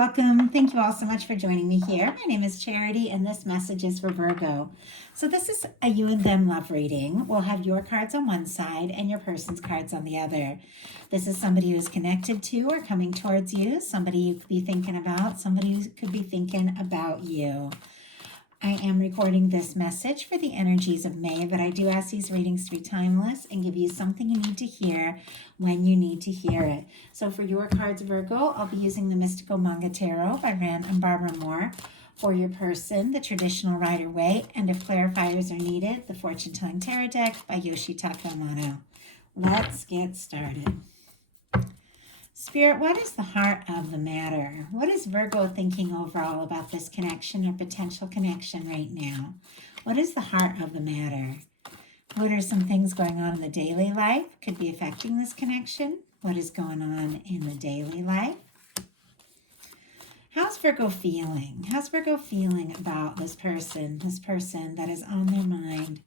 welcome. Thank you all so much for joining me here. My name is Charity, and this message is for Virgo. So this is a you and them love reading. We'll have your cards on one side and your person's cards on the other. This is somebody who's connected to or coming towards you, somebody you could be thinking about, somebody who could be thinking about you. I am recording this message for the energies of May, but I do ask these readings to be timeless and give you something you need to hear when you need to hear it. So for your cards, Virgo, I'll be using the Mystical Manga Tarot by Rand and Barbara Moore. For your person, the Traditional Rider-Waite, and if clarifiers are needed, the Fortune Telling Tarot Deck by Yoshitaka Amano. Let's get started. Spirit, what is the heart of the matter? What is Virgo thinking overall about this connection or potential connection right now? What is the heart of the matter? What are some things going on in the daily life? Could be affecting this connection. What is going on in the daily life? How's Virgo feeling? How's Virgo feeling about this person that is on their mind?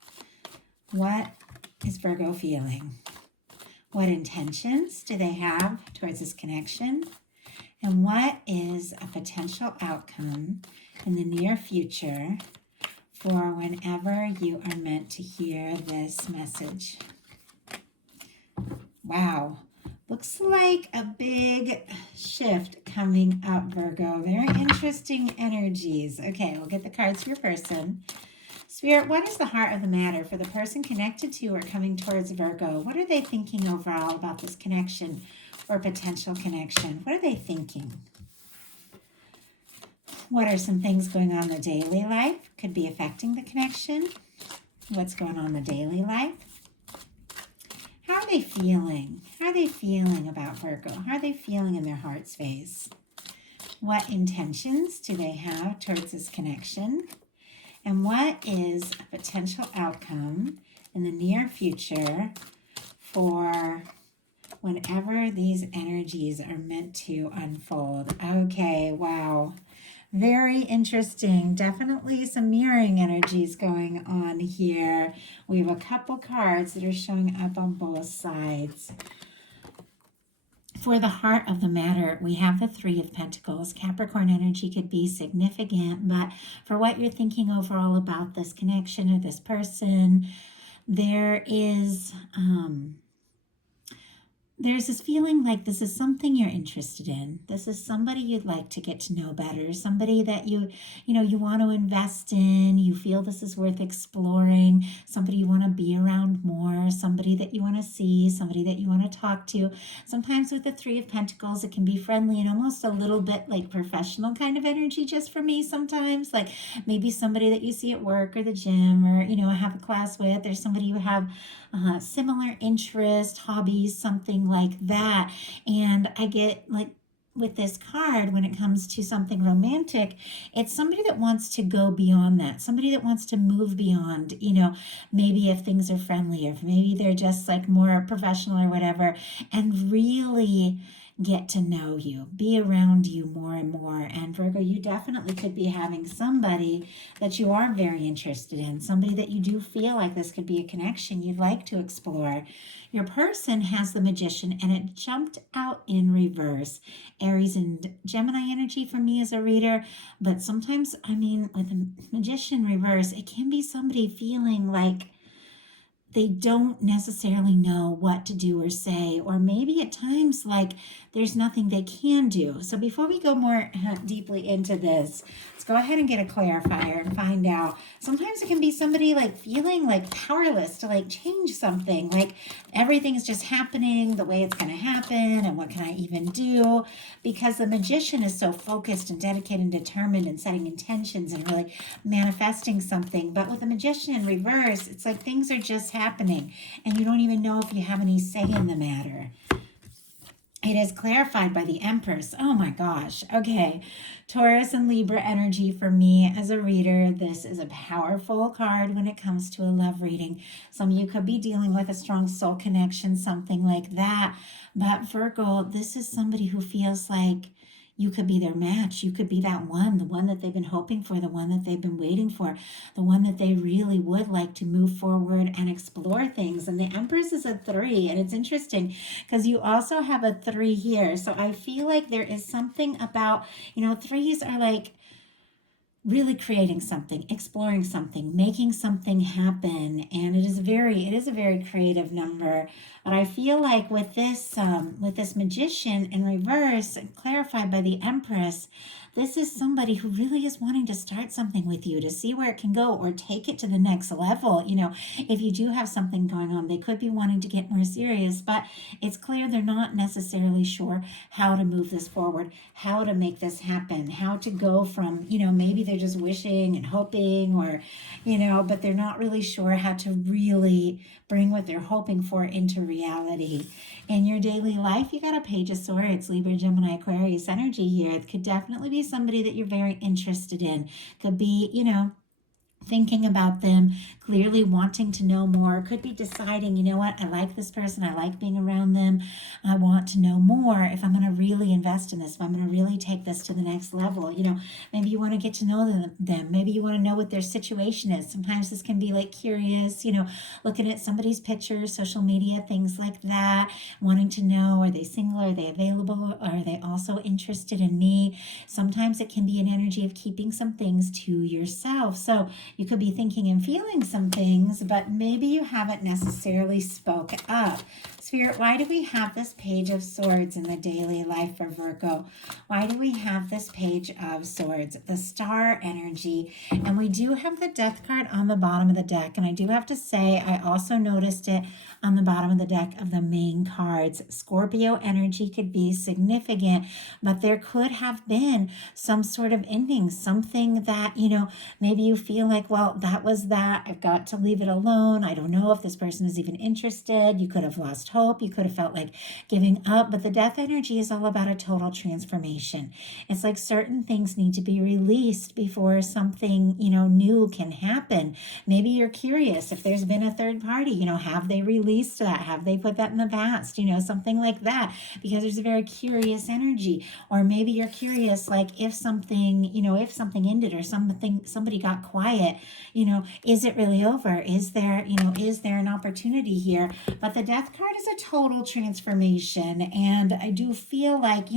What is Virgo feeling? What intentions do they have towards this connection? And what is a potential outcome in the near future for whenever you are meant to hear this message? Wow. Looks like a big shift coming up, Virgo. Very interesting energies. Okay, we'll get the cards for your person. Spirit, what is the heart of the matter for the person connected to or coming towards Virgo? What are they thinking overall about this connection or potential connection? What are they thinking? What are some things going on in the daily life? Could be affecting the connection. What's going on in the daily life? How are they feeling? How are they feeling about Virgo? How are they feeling in their heart space? What intentions do they have towards this connection? And what is a potential outcome in the near future for whenever these energies are meant to unfold? Okay, wow. Very interesting. Definitely some mirroring energies going on here. We have a couple cards that are showing up on both sides. For the heart of the matter, we have the Three of Pentacles. Capricorn energy could be significant, but for what you're thinking overall about this connection or this person, there's this feeling like this is something you're interested in. This is somebody you'd like to get to know better, somebody that you want to invest in, you feel this is worth exploring, somebody you want to be around more, somebody that you want to see, somebody that you want to talk to. Sometimes with the Three of Pentacles, it can be friendly and almost a little bit like professional kind of energy just for me sometimes, like maybe somebody that you see at work or the gym or, have a class with, or somebody you have similar interest, hobbies, something like that. And I get like with this card, when it comes to something romantic, it's somebody that wants to go beyond that, somebody that wants to move beyond, maybe if things are friendly, or if maybe they're just like more professional or whatever, and really get to know you, be around you more and more. And Virgo, you definitely could be having somebody that you are very interested in, somebody that you do feel like this could be a connection you'd like to explore. Your person has the Magician, and it jumped out in reverse. Aries and Gemini energy for me as a reader, but sometimes, with the Magician reverse, it can be somebody feeling like they don't necessarily know what to do or say, or maybe at times like there's nothing they can do. So before we go more deeply into this, let's go ahead and get a clarifier and find out. Sometimes it can be somebody like feeling like powerless to like change something, like everything's just happening the way it's going to happen, and what can I even do? Because the Magician is so focused and dedicated and determined and setting intentions and really manifesting something. But with the Magician in reverse, it's like things are just happening and you don't even know if you have any say in the matter. It is clarified by the Empress. Oh my gosh. Okay. Taurus and Libra energy for me as a reader. This is a powerful card when it comes to a love reading. Some of you could be dealing with a strong soul connection, something like that. But Virgo, this is somebody who feels like You could be their match. You could be that one, the one that they've been hoping for, the one that they've been waiting for, the one that they really would like to move forward and explore things. And the Empress is a 3. And it's interesting because you also have a 3 here. So I feel like there is something about, threes are like, really creating something, exploring something, making something happen, and it is a very creative number. But I feel like with this Magician in reverse, clarified by the Empress, this is somebody who really is wanting to start something with you to see where it can go or take it to the next level. If you do have something going on, they could be wanting to get more serious, but it's clear they're not necessarily sure how to move this forward, how to make this happen, how to go from, maybe they're just wishing and hoping, or, but they're not really sure how to really bring what they're hoping for into reality. In your daily life, you got a Page of Swords, Libra, Gemini, Aquarius energy here. It could definitely be somebody that you're very interested in. Could be, thinking about them, clearly wanting to know more. Could be deciding, you know what, I like this person, I like being around them, I want to know more if I'm going to really invest in this, if I'm going to really take this to the next level. Maybe you want to get to know them. Maybe you want to know what their situation is. Sometimes this can be like curious, looking at somebody's pictures, social media, things like that, wanting to know, are they single, are they available, are they also interested in me? Sometimes it can be an energy of keeping some things to yourself. So you could be thinking and feeling some things, but maybe you haven't necessarily spoke up. Spirit, why do we have this Page of Swords in the daily life for Virgo? Why do we have this Page of Swords? The Star energy. And we do have the Death card on the bottom of the deck. And I do have to say, I also noticed it on the bottom of the deck of the main cards. Scorpio energy could be significant, but there could have been some sort of ending, something that, maybe you feel like, well, that was that. I've got to leave it alone. I don't know if this person is even interested. You could have lost hope. You could have felt like giving up. But the Death energy is all about a total transformation. It's like certain things need to be released before something, new can happen. Maybe you're curious if there's been a third party, have they released that? Have they put that in the past? Something like that, because there's a very curious energy. Or maybe you're curious, like if something ended or somebody got quiet, is it really over? Is there an opportunity here? But the Death card is a total transformation. And I do feel like,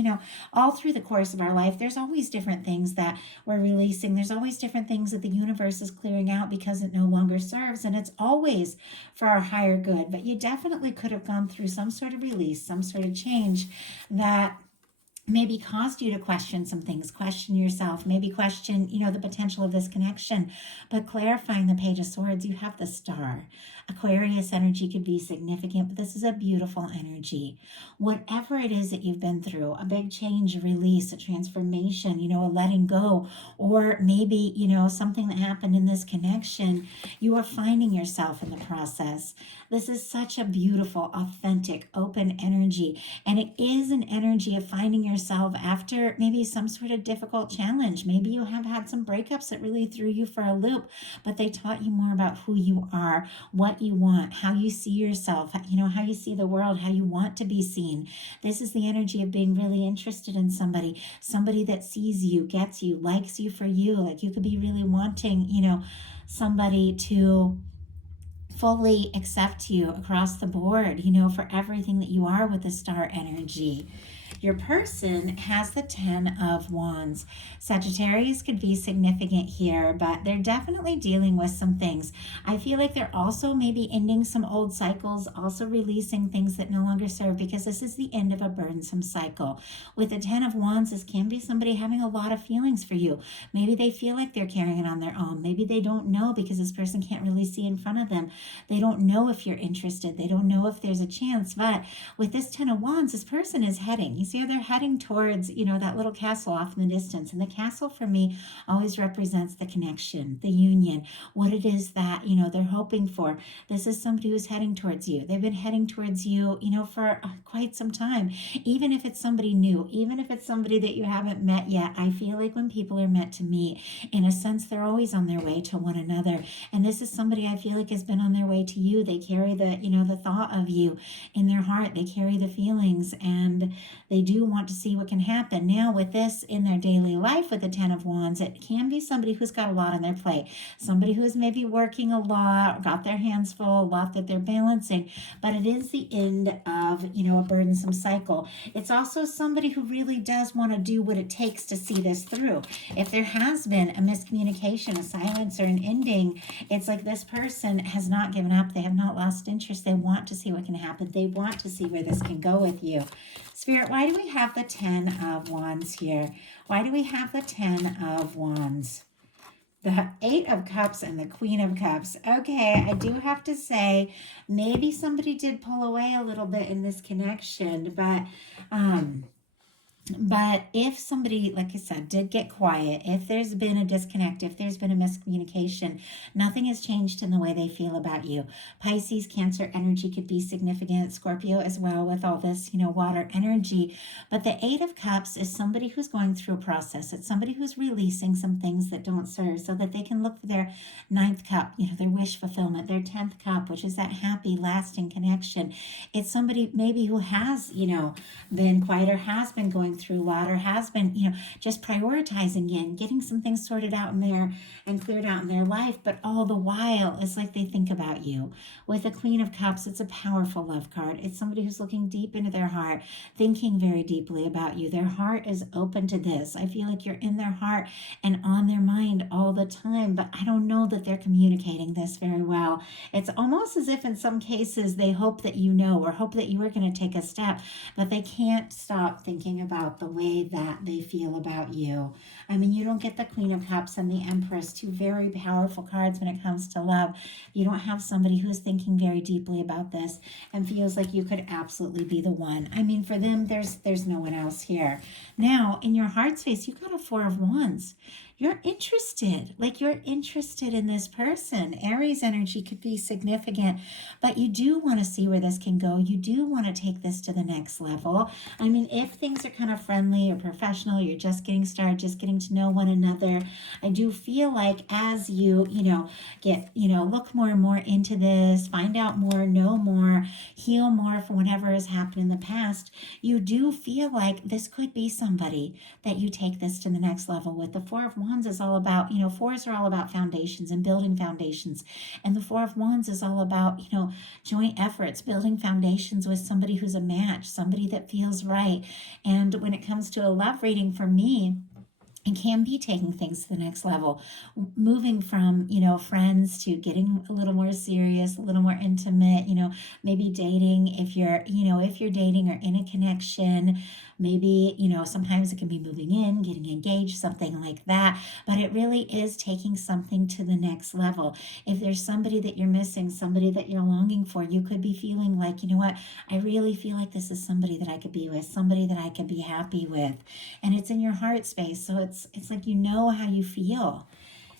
all through the course of our life, there's always different things that we're releasing. There's always different things that the universe is clearing out because it no longer serves. And it's always for our higher good. But you definitely could have gone through some sort of release, some sort of change that maybe caused you to question some things, question yourself, maybe question, the potential of this connection. But clarifying the Page of Swords, you have the Star. Aquarius energy could be significant, but this is a beautiful energy. Whatever it is that you've been through, a big change, a release, a transformation, a letting go, or maybe, something that happened in this connection, you are finding yourself in the process. This is such a beautiful, authentic, open energy. And it is an energy of finding yourself after maybe some sort of difficult challenge. Maybe you have had some breakups that really threw you for a loop, but they taught you more about who you are, what you want, how you see yourself, how you see the world, how you want to be seen. This is the energy of being really interested in somebody that sees you, gets you, likes you for you. Like you could be really wanting, somebody to fully accept you across the board, for everything that you are with the Star energy. Your person has the 10 of Wands. Sagittarius could be significant here, but they're definitely dealing with some things. I feel like they're also maybe ending some old cycles, also releasing things that no longer serve, because this is the end of a burdensome cycle. With the 10 of Wands, this can be somebody having a lot of feelings for you. Maybe they feel like they're carrying it on their own. Maybe they don't know because this person can't really see in front of them. They don't know if you're interested. They don't know if there's a chance. But with this 10 of Wands, this person is heading. You see how they're heading towards, that little castle off in the distance. And the castle for me always represents the connection, the union, what it is that, they're hoping for. This is somebody who's heading towards you. They've been heading towards you, for quite some time. Even if it's somebody new, even if it's somebody that you haven't met yet, I feel like when people are meant to meet, in a sense, they're always on their way to one another. And this is somebody I feel like has been on their way to you. They carry the thought of you in their heart. They carry the feelings, and they They do want to see what can happen. Now, with this in their daily life with the Ten of Wands, it can be somebody who's got a lot on their plate. Somebody who's maybe working a lot, got their hands full, a lot that they're balancing, but it is the end of, a burdensome cycle. It's also somebody who really does want to do what it takes to see this through. If there has been a miscommunication, a silence, or an ending, it's like this person has not given up. They have not lost interest. They want to see what can happen. They want to see where this can go with you. Spirit, why do we have the Ten of Wands here? Why do we have the Ten of Wands? The Eight of Cups and the Queen of Cups. Okay, I do have to say, maybe somebody did pull away a little bit in this connection, but if somebody, like I said, did get quiet, if there's been a disconnect, if there's been a miscommunication, nothing has changed in the way they feel about you. Pisces, Cancer energy could be significant. Scorpio as well with all this, water energy. But the Eight of Cups is somebody who's going through a process. It's somebody who's releasing some things that don't serve so that they can look for their ninth cup, their wish fulfillment, their 10th cup, which is that happy, lasting connection. It's somebody maybe who has, been quiet or has been going through a lot or has been, just prioritizing and getting some things sorted out in there and cleared out in their life. But all the while, it's like they think about you. With the Queen of Cups, it's a powerful love card. It's somebody who's looking deep into their heart, thinking very deeply about you. Their heart is open to this. I feel like you're in their heart and on their mind all the time, but I don't know that they're communicating this very well. It's almost as if in some cases they hope that or hope that you are going to take a step, but they can't stop thinking about the way that they feel about you. I mean, you don't get the Queen of Cups and the Empress, two very powerful cards when it comes to love. You don't have somebody who's thinking very deeply about this and feels like you could absolutely be the one. I mean, for them, there's no one else here. Now, in your heart space, you've got a Four of Wands. You're interested in this person. Aries energy could be significant, but you do want to see where this can go. You do want to take this to the next level. I mean, if things are kind of friendly or professional, you're just getting started, just getting to know one another, I do feel like as you, get, look more and more into this, find out more, know more, heal more from whatever has happened in the past, you do feel like this could be somebody that you take this to the next level with. The Four of Wands is all about, fours are all about foundations and building foundations. And the Four of Wands is all about, joint efforts, building foundations with somebody who's a match, somebody that feels right. And when it comes to a love reading for me, it can be taking things to the next level, moving from, friends to getting a little more serious, a little more intimate, maybe dating if you're dating or in a connection. Maybe, sometimes it can be moving in, getting engaged, something like that. But it really is taking something to the next level. If there's somebody that you're missing, somebody that you're longing for, you could be feeling like, I really feel like this is somebody that I could be with, somebody that I could be happy with. And it's in your heart space. So it's like how you feel.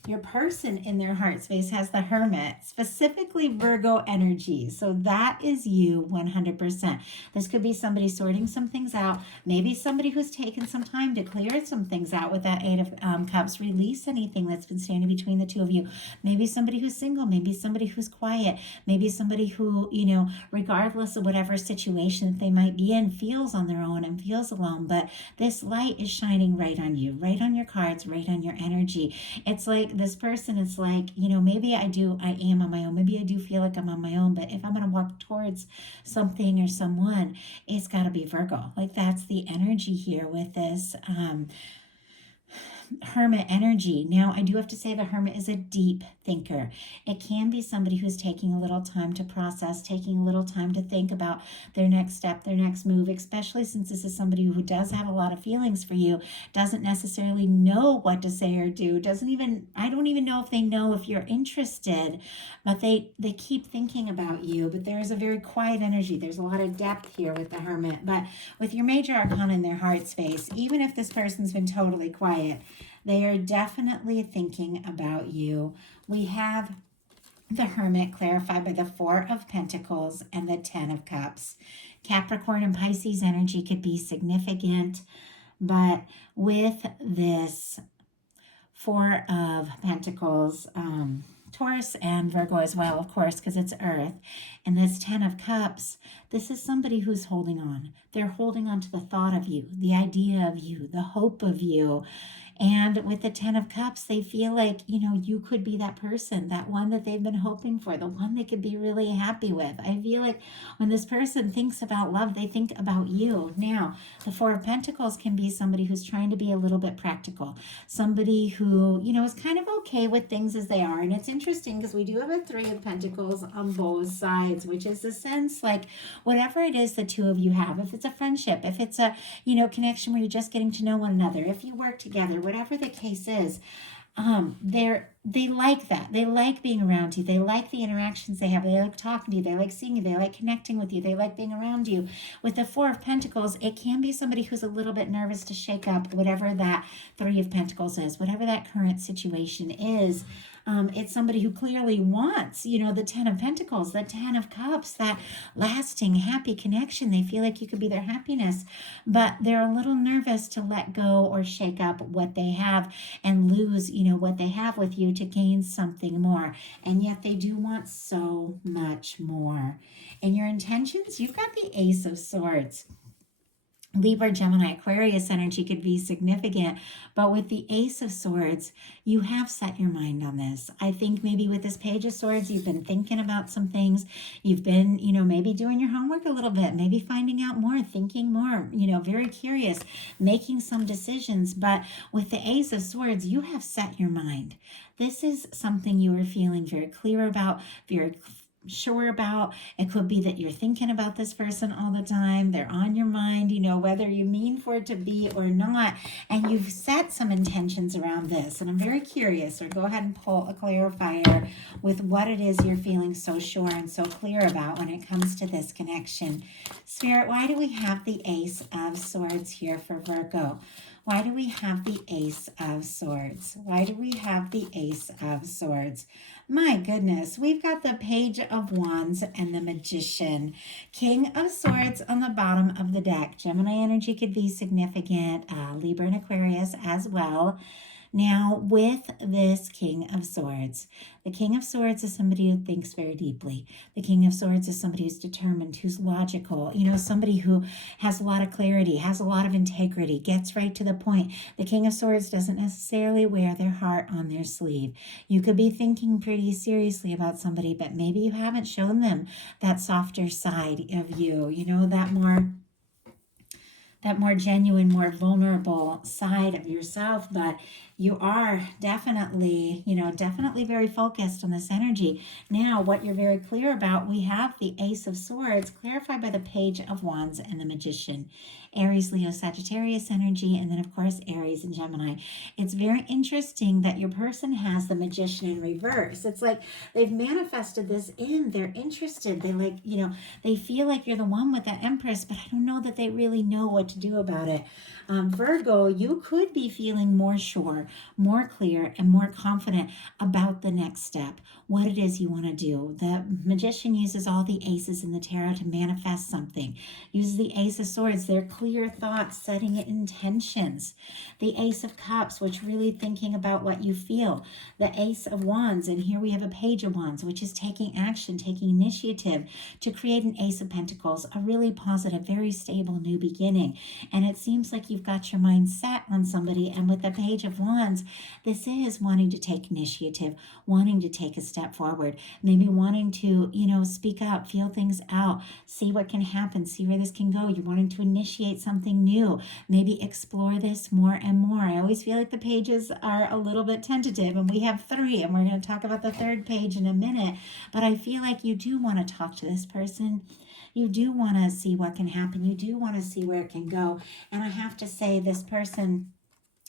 Your person in their heart space has the Hermit, specifically Virgo energy. So that is you 100%. This could be somebody sorting some things out. Maybe somebody who's taken some time to clear some things out with that Eight of Cups. Release anything that's been standing between the two of you. Maybe somebody who's single. Maybe somebody who's quiet. Maybe somebody who, regardless of whatever situation that they might be in, feels on their own and feels alone. But this light is shining right on you, right on your cards, right on your energy. It's like this person is like, maybe I am on my own. Maybe I do feel like I'm on my own, but if I'm going to walk towards something or someone, it's got to be Virgo. Like that's the energy here with this Hermit energy. Now, I do have to say the Hermit is a deep thinker. It can be somebody who's taking a little time to process, taking a little time to think about their next step, their next move, especially since this is somebody who does have a lot of feelings for you, doesn't necessarily know what to say or do, I don't even know if they know if you're interested, but they keep thinking about you. But there is a very quiet energy. There's a lot of depth here with the Hermit. But with your major arcana in their heart space, even if this person's been totally quiet, they are definitely thinking about you. We have the Hermit clarified by the Four of Pentacles and the Ten of Cups. Capricorn and Pisces energy could be significant, but with this Four of Pentacles, Taurus and Virgo as well, of course, because it's Earth. And this Ten of Cups, this is somebody who's holding on. They're holding on to the thought of you, the idea of you, the hope of you. And with the Ten of Cups, they feel like, you could be that person, that one that they've been hoping for, the one they could be really happy with. I feel like when this person thinks about love, they think about you. Now, the Four of Pentacles can be somebody who's trying to be a little bit practical, somebody who, is kind of okay with things as they are. And it's interesting because we do have a Three of Pentacles on both sides, which is the sense like whatever it is the two of you have, if it's a friendship, if it's a, connection where you're just getting to know one another, if you work together, whatever the case is, they like that. They like being around you. They like the interactions they have. They like talking to you. They like seeing you. They like connecting with you. They like being around you. With the Four of Pentacles, it can be somebody who's a little bit nervous to shake up whatever that Three of Pentacles is, whatever that current situation is. It's somebody who clearly wants, the Ten of Pentacles, the Ten of Cups, that lasting, happy connection. They feel like you could be their happiness, but they're a little nervous to let go or shake up what they have and lose, what they have with you to gain something more. And yet they do want so much more. In your intentions, you've got the Ace of Swords. Libra, Gemini, Aquarius energy could be significant, but with the Ace of Swords, you have set your mind on this. I think maybe with this Page of Swords, you've been thinking about some things. You've been, maybe doing your homework a little bit, maybe finding out more, thinking more, very curious, making some decisions. But with the Ace of Swords, you have set your mind. This is something you are feeling very clear about, very sure about. It could be that you're thinking about this person all the time. They're on your mind, whether you mean for it to be or not. And you've set some intentions around this. And I'm very curious, so go ahead and pull a clarifier with what it is you're feeling so sure and so clear about when it comes to this connection. Spirit, why do we have the Ace of Swords here for Virgo? Why do we have the Ace of Swords? Why do we have the Ace of Swords? My goodness, we've got the Page of Wands and the Magician. King of Swords on the bottom of the deck. Gemini energy could be significant. Libra and Aquarius as well. Now, with this King of Swords, the King of Swords is somebody who thinks very deeply. The King of Swords is somebody who's determined, who's logical, somebody who has a lot of clarity, has a lot of integrity, gets right to the point. The King of Swords doesn't necessarily wear their heart on their sleeve. You could be thinking pretty seriously about somebody, but maybe you haven't shown them that softer side of you, that more genuine, more vulnerable side of yourself. But you are definitely, definitely very focused on this energy. Now, what you're very clear about, we have the Ace of Swords clarified by the Page of Wands and the Magician. Aries, Leo, Sagittarius energy, and then of course Aries and Gemini. It's very interesting that your person has the Magician in reverse. It's like they've manifested this in, they're interested, they feel like you're the one with that Empress, but I don't know that they really know what to do about it. Virgo, you could be feeling more sure, more clear, and more confident about the next step, what it is you want to do. The Magician uses all the aces in the tarot to manifest something. Uses the Ace of Swords, their clear thoughts, setting intentions. The Ace of Cups, which really thinking about what you feel. The Ace of Wands, and here we have a Page of Wands, which is taking action, taking initiative to create an Ace of Pentacles, a really positive, very stable new beginning. And it seems like you've got your mind set on somebody, and with the Page of Wands, this is wanting to take initiative, wanting to take a step forward, maybe wanting to, speak up, feel things out, see what can happen, see where this can go. You're wanting to initiate something new, maybe explore this more and more. I always feel like the pages are a little bit tentative, and we have 3, and we're going to talk about the 3rd page in a minute, but I feel like you do want to talk to this person. You do want to see what can happen. You do want to see where it can go. And I have to say, this person,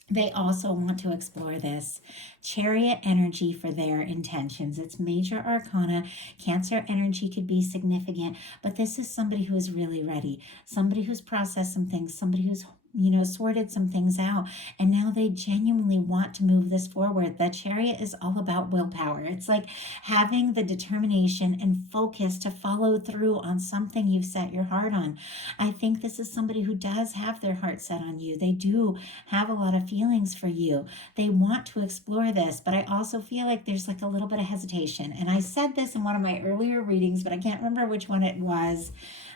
they also want to explore this Chariot energy for their intentions. It's major arcana. Cancer energy could be significant, but this is somebody who is really ready, somebody who's processed some things, somebody who's sorted some things out, and now they genuinely want to move this forward. The Chariot is all about willpower. It's like having the determination and focus to follow through on something you've set your heart on. I think this is somebody who does have their heart set on you. They do have a lot of feelings for you. They want to explore this, but I also feel like there's like a little bit of hesitation. And I said this in one of my earlier readings, but I can't remember which one it was.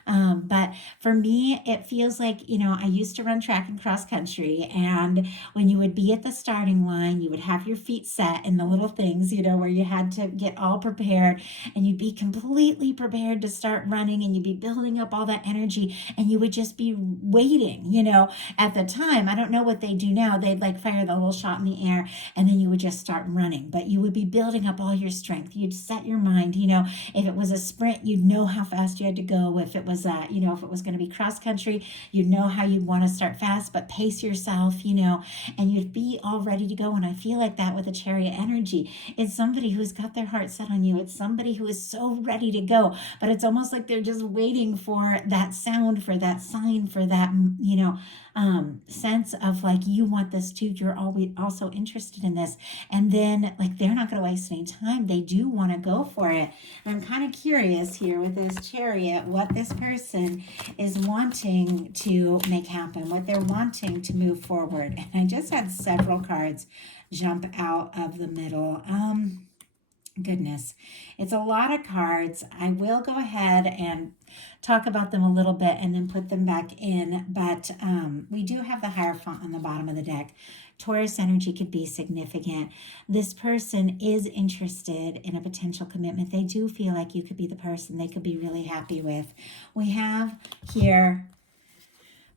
But for me, it feels like, I used to run track and cross country. And when you would be at the starting line, you would have your feet set in the little things, where you had to get all prepared, and you'd be completely prepared to start running, and you'd be building up all that energy, and you would just be waiting, at the time. I don't know what they do now. They'd like fire the little shot in the air, and then you would just start running. But you would be building up all your strength. You'd set your mind, if it was a sprint, you'd know how fast you had to go. If it was if it was going to be cross country, you'd know how you'd want to start fast, but pace yourself, and you'd be all ready to go. And I feel like that with the Chariot energy. It's somebody who's got their heart set on you. It's somebody who is so ready to go, but it's almost like they're just waiting for that sound, for that sign, for that, sense of like, you want this too. You're always also interested in this. And then like, they're not going to waste any time. They do want to go for it. And I'm kind of curious here with this Chariot, what this person is wanting to make happen, what they're wanting to move forward. And I just had several cards jump out of the middle. Goodness, it's a lot of cards. I will go ahead and talk about them a little bit and then put them back in, but we do have the Hierophant on the bottom of the deck. Taurus energy could be significant. This person is interested in a potential commitment. They do feel like you could be the person they could be really happy with. We have here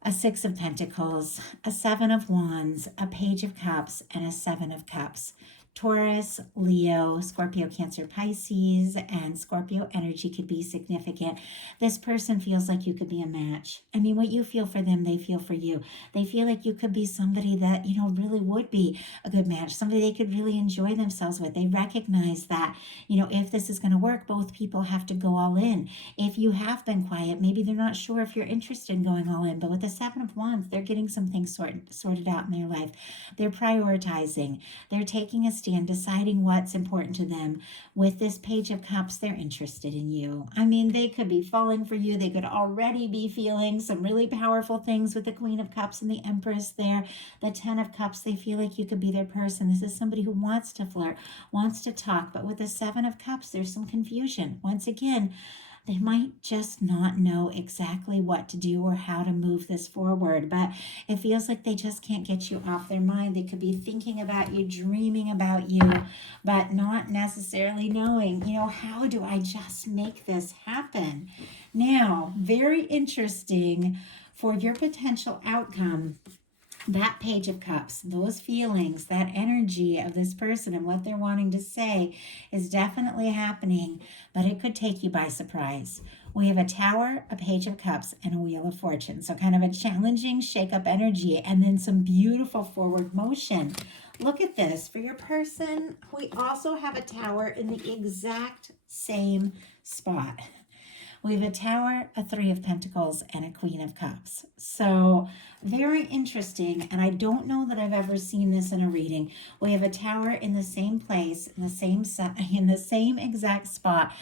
a Six of Pentacles, a Seven of Wands, a Page of Cups, and a Seven of Cups. Taurus, Leo, Scorpio, Cancer, Pisces, and Scorpio energy could be significant. This person feels like you could be a match. I mean, what you feel for them, they feel for you. They feel like you could be somebody that, really would be a good match, somebody they could really enjoy themselves with. They recognize that, if this is going to work, both people have to go all in. If you have been quiet, maybe they're not sure if you're interested in going all in, but with the Seven of Wands, they're getting some things sorted out in their life. They're prioritizing. They're taking a stand, deciding what's important to them. With this Page of Cups, they're interested in you. I mean, they could be falling for you. They could already be feeling some really powerful things with the Queen of Cups and the Empress there. The Ten of Cups, they feel like you could be their person. This is somebody who wants to flirt, wants to talk. But with the Seven of Cups, there's some confusion. Once again, they might just not know exactly what to do or how to move this forward, but it feels like they just can't get you off their mind. They could be thinking about you, dreaming about you, but not necessarily knowing, how do I just make this happen? Now, very interesting for your potential outcome. That Page of Cups, those feelings, that energy of this person and what they're wanting to say is definitely happening, but it could take you by surprise. We have a Tower, a Page of Cups, and a Wheel of Fortune. So kind of a challenging shake-up energy, and then some beautiful forward motion. Look at this. For your person, we also have a Tower in the exact same spot. We have a Tower, a Three of Pentacles, and a Queen of Cups. So very interesting, and I don't know that I've ever seen this in a reading. We have a Tower in the same place, in the same exact spot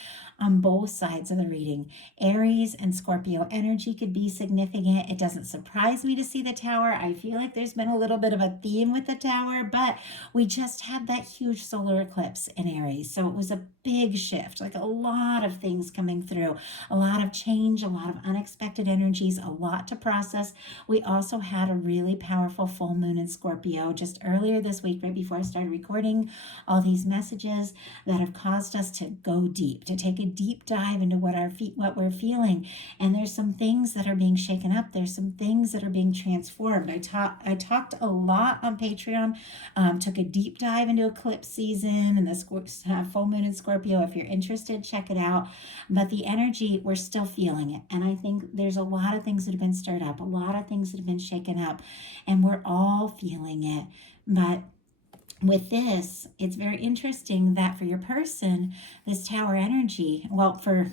on both sides of the reading. Aries and Scorpio energy could be significant. It doesn't surprise me to see the Tower. I feel like there's been a little bit of a theme with the Tower, but we just had that huge solar eclipse in Aries. So it was a big shift, like a lot of things coming through, a lot of change, a lot of unexpected energies, a lot to process. We also had a really powerful full moon in Scorpio just earlier this week, right before I started recording all these messages that have caused us to go deep, to take a deep dive into what we're feeling. And there's some things that are being shaken up. There's some things that are being transformed. I talked a lot on Patreon, took a deep dive into eclipse season and the full moon in Scorpio. If you're interested, check it out. But the energy, we're still feeling it. And I think there's a lot of things that have been stirred up, a lot of things that have been shaken up, and we're all feeling it. But with this, it's very interesting that for your person, this Tower energy, well, for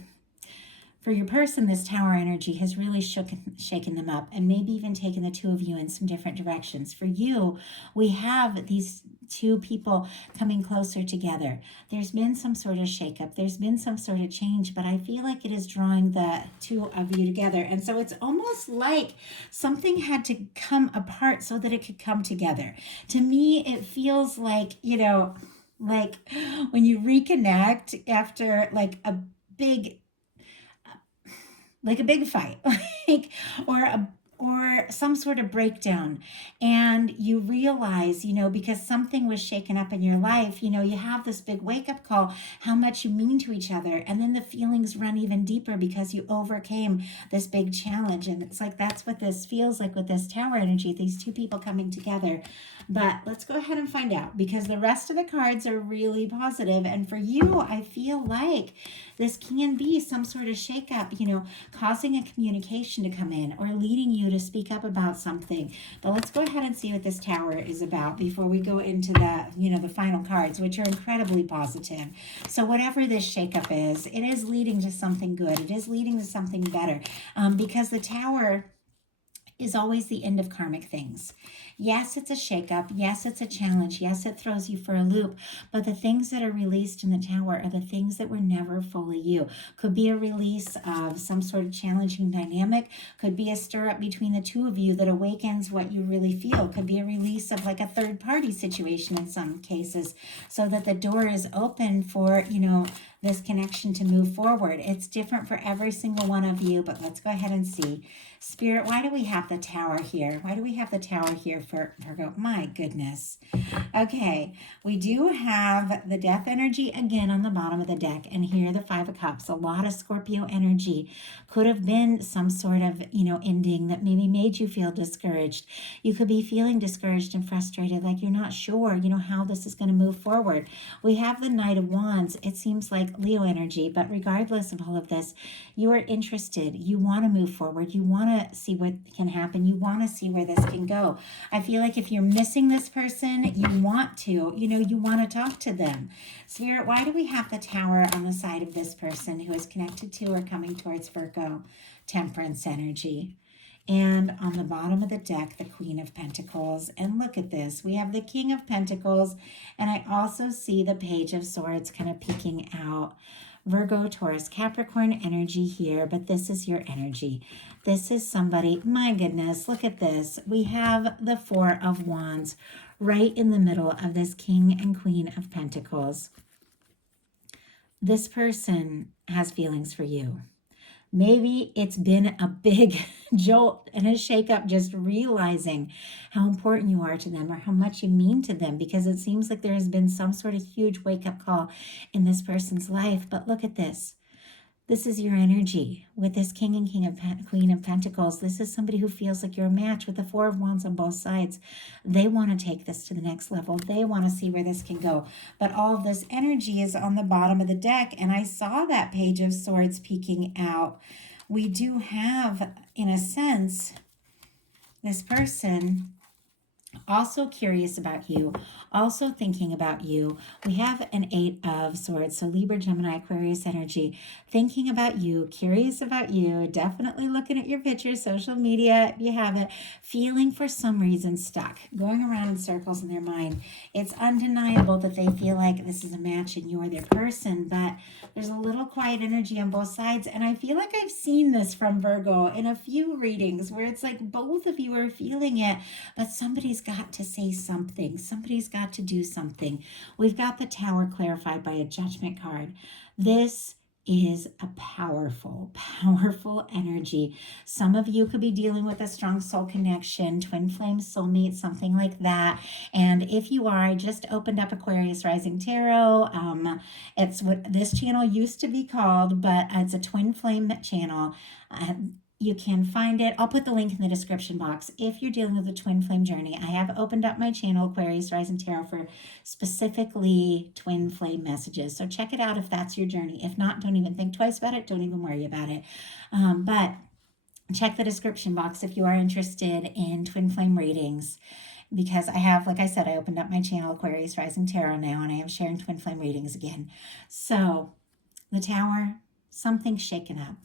For your person, this tower energy has really shaken them up and maybe even taken the two of you in some different directions. For you, we have these two people coming closer together. There's been some sort of shakeup. There's been some sort of change, but I feel like it is drawing the two of you together. And so it's almost like something had to come apart so that it could come together. To me, it feels like, like when you reconnect after big a big fight, like or some sort of breakdown, and you realize, because something was shaken up in your life, you have this big wake up call, how much you mean to each other, and then the feelings run even deeper because you overcame this big challenge. And it's like that's what this feels like with this tower energy, these two people coming together. But let's go ahead and find out, because the rest of the cards are really positive. And for you, I feel like this can be some sort of shakeup, causing a communication to come in or leading you to speak up about something. But let's go ahead and see what this tower is about before we go into the final cards, which are incredibly positive. So whatever this shakeup is, it is leading to something good. It is leading to something better, because the tower is always the end of karmic things. Yes, it's a shakeup. Yes, it's a challenge. Yes, it throws you for a loop. But the things that are released in the tower are the things that were never fully you. Could be a release of some sort of challenging dynamic. Could be a stir up between the two of you that awakens what you really feel. Could be a release of like a third party situation in some cases, so that the door is open for, this connection to move forward. It's different for every single one of you, but let's go ahead and see. Spirit, why do we have the tower here? Why do we have the tower here for Virgo? My goodness. Okay, we do have the death energy again on the bottom of the deck, and here the Five of Cups. A lot of Scorpio energy. Could have been some sort of, ending that maybe made you feel discouraged. You could be feeling discouraged and frustrated, like you're not sure, how this is going to move forward. We have the Knight of Wands. It seems like Leo energy, but regardless of all of this, you are interested. You want to move forward. You want to see what can happen. You want to see where this can go. I feel like if you're missing this person, you want to, you want to talk to them. Spirit, why do we have the tower on the side of this person who is connected to or coming towards Virgo? Temperance energy. And on the bottom of the deck, the Queen of Pentacles. And look at this. We have the King of Pentacles. And I also see the Page of Swords kind of peeking out. Virgo, Taurus, Capricorn energy here, but this is your energy. This is somebody, my goodness, look at this. We have the Four of Wands right in the middle of this King and Queen of Pentacles. This person has feelings for you. Maybe it's been a big jolt and a shakeup, just realizing how important you are to them or how much you mean to them, because it seems like there has been some sort of huge wake-up call in this person's life. But look at this. This is your energy with this King and Queen of Pentacles. This is somebody who feels like you're a match with the Four of Wands on both sides. They want to take this to the next level. They want to see where this can go. But all of this energy is on the bottom of the deck, and I saw that Page of Swords peeking out. We do have, in a sense, this person also curious about you, also thinking about you. We have an Eight of Swords, so Libra, Gemini, Aquarius energy, thinking about you, curious about you, definitely looking at your pictures, social media, if you have it, feeling for some reason stuck, going around in circles in their mind. It's undeniable that they feel like this is a match and you're their person, but there's a little quiet energy on both sides, and I feel like I've seen this from Virgo in a few readings where it's like both of you are feeling it, but somebody's got to say something. Somebody's got to do something. We've got the Tower clarified by a Judgment card. This is a powerful, powerful energy. Some of you could be dealing with a strong soul connection, twin flame, soulmate, something like that. And if you are, I just opened up Aquarius Rising Tarot. It's what this channel used to be called, but it's a twin flame channel. You can find it. I'll put the link in the description box. If you're dealing with a twin flame journey, I have opened up my channel, Aquarius Rising Tarot, for specifically twin flame messages. So check it out if that's your journey. If not, don't even think twice about it. Don't even worry about it. But check the description box if you are interested in twin flame readings, because I have, like I said, I opened up my channel, Aquarius Rising Tarot now, and I am sharing twin flame readings again. So the Tower, something's shaken up.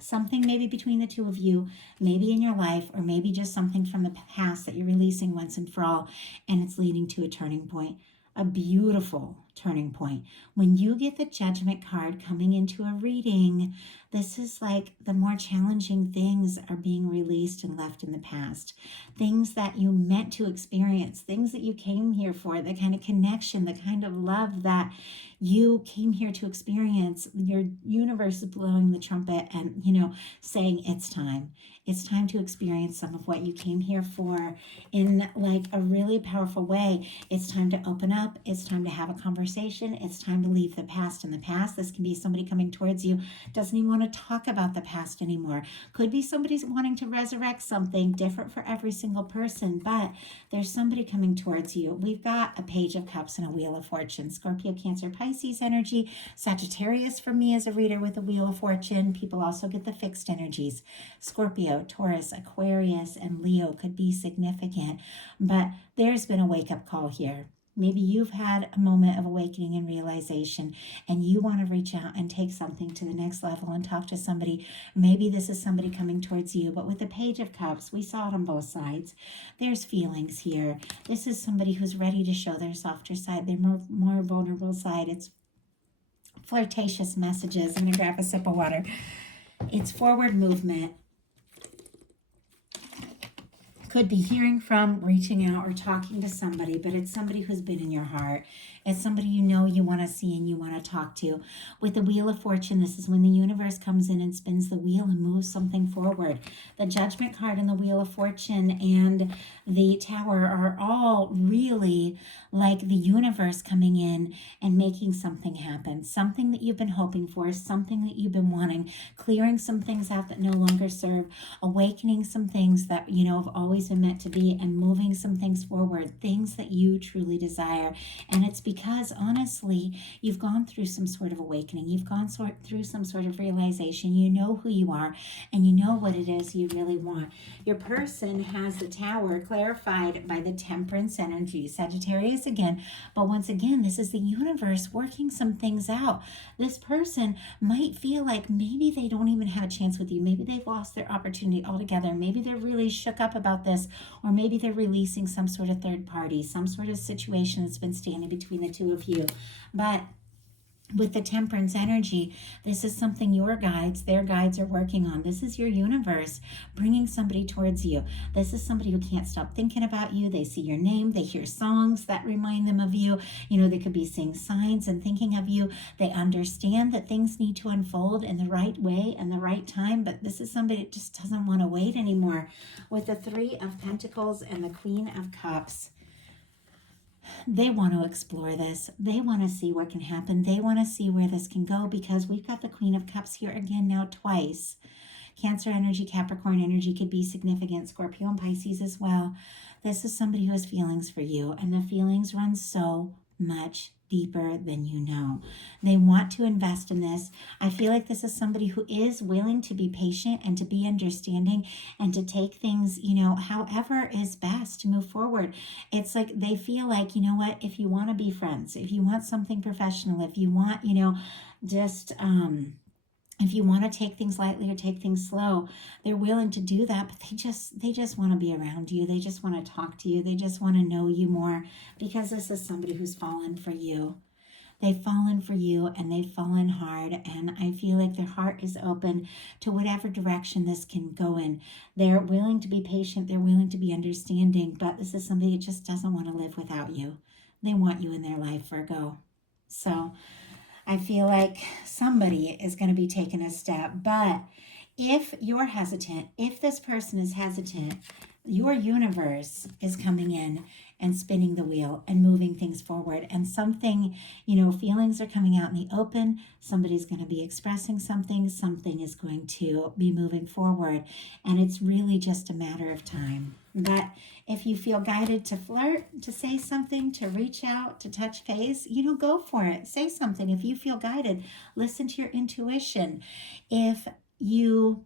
Something maybe between the two of you, maybe in your life, or maybe just something from the past that you're releasing once and for all, and it's leading to a turning point, a beautiful turning point. When you get the Judgment card coming into a reading, this is like the more challenging things are being released and left in the past. Things that you meant to experience, things that you came here for, the kind of connection, the kind of love that you came here to experience. Your universe is blowing the trumpet and, saying it's time. It's time to experience some of what you came here for in like a really powerful way. It's time to open up. It's time to have a conversation. It's time to leave the past in the past. This can be somebody coming towards you, doesn't even want to talk about the past anymore. Could be somebody's wanting to resurrect something different for every single person, but there's somebody coming towards you. We've got a Page of Cups and a Wheel of Fortune. Scorpio, Cancer, Pisces energy. Sagittarius for me as a reader with a Wheel of Fortune. People also get the fixed energies. Scorpio, Taurus, Aquarius, and Leo could be significant, but there's been a wake-up call here. Maybe you've had a moment of awakening and realization, and you want to reach out and take something to the next level and talk to somebody. Maybe this is somebody coming towards you, but with the Page of Cups, we saw it on both sides. There's feelings here. This is somebody who's ready to show their softer side, their more vulnerable side. It's flirtatious messages. I'm going to grab a sip of water. It's forward movement. Could be hearing from, reaching out, or talking to somebody, but it's somebody who's been in your heart. It's somebody you want to see and you want to talk to. With the Wheel of Fortune, this is when the universe comes in and spins the wheel and moves something forward. The Judgment card and the Wheel of Fortune and the Tower are all really like the universe coming in and making something happen. Something that you've been hoping for, something that you've been wanting, clearing some things out that no longer serve, awakening some things that, have always been meant to be, and moving some things forward, things that you truly desire. And it's because, honestly, you've gone through some sort of awakening. You've gone through some sort of realization. You know who you are, and you know what it is you really want. Your person has the Tower clarified by the Temperance energy. Sagittarius again, but once again, this is the universe working some things out. This person might feel like maybe they don't even have a chance with you. Maybe they've lost their opportunity altogether. Maybe they're really shook up about this, or maybe they're releasing some sort of third party, some sort of situation that's been standing between the two of you. But with the Temperance energy, this is something their guides are working on. This is your universe bringing somebody towards you. This is somebody who can't stop thinking about you. They see your name. They hear songs that remind them of you. They could be seeing signs and thinking of you. They understand that things need to unfold in the right way and the right time, but this is somebody that just doesn't want to wait anymore. With the Three of Pentacles and the Queen of Cups, they want to explore this. They want to see what can happen. They want to see where this can go, because we've got the Queen of Cups here again now twice. Cancer energy, Capricorn energy could be significant. Scorpio and Pisces as well. This is somebody who has feelings for you, and the feelings run so much deeper than you know. They want to invest in this. I feel like this is somebody who is willing to be patient and to be understanding and to take things, however is best to move forward. It's like they feel like, what, if you want to be friends, if you want something professional, if you want, just if you want to take things lightly or take things slow, they're willing to do that, but they just want to be around you. They just want to talk to you. They just want to know you more, because this is somebody who's fallen for you. They've fallen for you, and they've fallen hard, and I feel like their heart is open to whatever direction this can go in. They're willing to be patient. They're willing to be understanding, but this is somebody that just doesn't want to live without you. They want you in their life, Virgo. So I feel like somebody is going to be taking a step. But if you're hesitant, if this person is hesitant, your universe is coming in and spinning the wheel and moving things forward. And something, feelings are coming out in the open. Somebody's going to be expressing something. Something is going to be moving forward. And it's really just a matter of time. But if you feel guided to flirt, to say something, to reach out, to touch base, go for it. Say something. If you feel guided, listen to your intuition. If you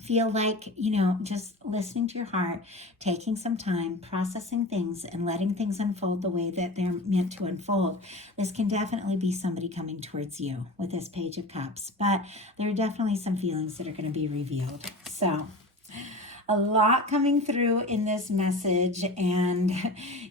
feel like, just listening to your heart, taking some time, processing things, and letting things unfold the way that they're meant to unfold. This can definitely be somebody coming towards you with this Page of Cups, but there are definitely some feelings that are going to be revealed. So, a lot coming through in this message, and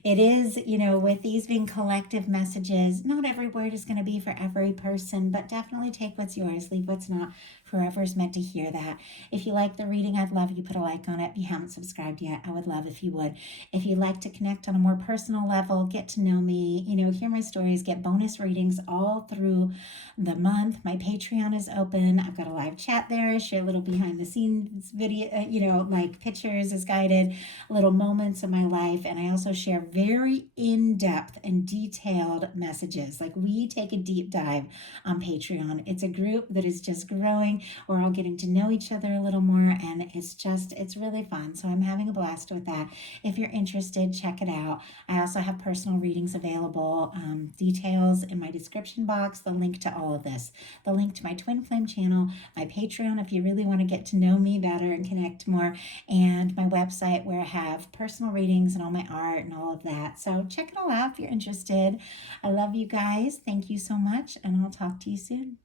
it is, with these being collective messages, not every word is going to be for every person, but definitely take what's yours, leave what's not. Whoever's meant to hear that. If you like the reading, I'd love you put a like on it. If you haven't subscribed yet, I would love if you would. If you'd like to connect on a more personal level, get to know me, hear my stories, get bonus readings all through the month. My Patreon is open. I've got a live chat there. I share a little behind the scenes video, like pictures as guided, little moments of my life. And I also share very in-depth and detailed messages. Like, we take a deep dive on Patreon. It's a group that is just growing. We're all getting to know each other a little more, and it's really fun. So I'm having a blast with that. If you're interested, check it out. I also have personal readings available. Details in my description box, the link to all of this, the link to my Twin Flame channel, my Patreon if you really want to get to know me better and connect more, and my website where I have personal readings and all my art and all of that. So check it all out if you're interested. I love you guys. Thank you so much, and I'll talk to you soon.